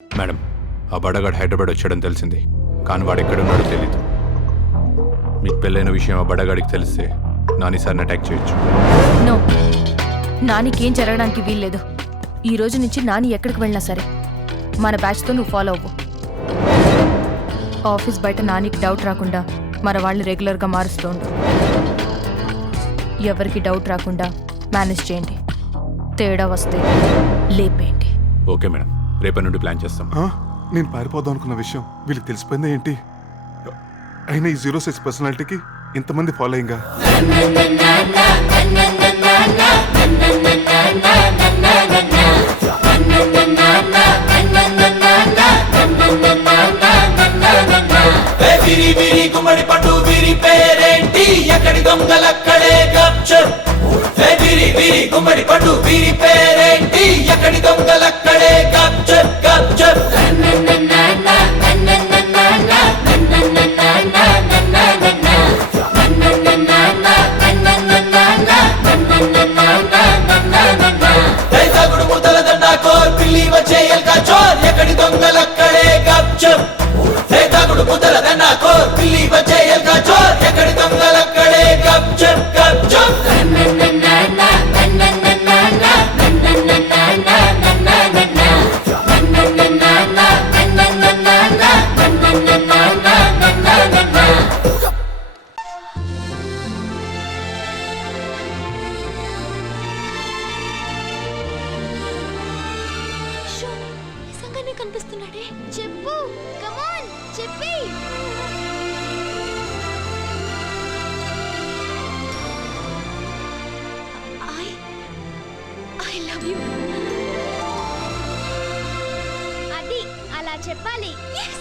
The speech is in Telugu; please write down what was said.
మేడం, ఆ బడగాడు హైదరాబాద్ వచ్చాడని తెలిసింది, కానీ వాడు ఎక్కడున్నాడో తెలీదు. మీకు పెళ్ళైన విషయం ఆ బడగాడికి తెలిస్తే నాని సార్ని అటాక్ చేయొచ్చు. నో, నానికి ఏం జరగడానికి వీల్లేదు. ఈ రోజు నుంచి నాని ఎక్కడికి వెళ్ళినా సరే మన బ్యాచ్తో నువ్వు ఫాలో అవ్వు. ఆఫీస్ బయట నానికి డౌట్ రాకుండా మన వాళ్ళు రెగ్యులర్గా మారుస్తూ ఉండు. ఎవరికి డౌట్ రాకుండా మేనేజ్ చేయండి. తేడా వస్తే లేపేయండి. ఓకే మేడం, రేపటి నుండి ప్లాన్ చేస్తాం. నేను పారిపోదాం అనుకున్న విషయం వీళ్ళకి తెలిసిపోయిందా ఏంటి? అయినా ఈ 06 పర్సనాలిటీకి ఇంతమంది ఫాలోయింగా? విరి విరి గుమ్మడి పట్టు విరి పేరేంటి, ఎక్కడి దొంగలక్కడే గప్చప్. విరి విరి గుమ్మడి పట్టు విరి పేరేంటి, ఎక్కడి దొంగలక్కడే గప్చప్ గప్చప్. తగుడు ముద్దల దండా కోర్ పిల్లి వచ్చే ఎల్కా చోర్, ఎక్కడి దొంగలక్కడే గప్చప్. తగుడు ముద్దల దండా కోర్ పిల్లి వచ్చే ఎల్కా చోర్, ఎక్కడి దొంగలక్కడే గప్చప్ గప్చప్. నిజంగానే కనిపిస్తున్నాడే. చెప్పు, కమాన్ చెప్పి. I love you. అది అలా చెప్పాలి. yes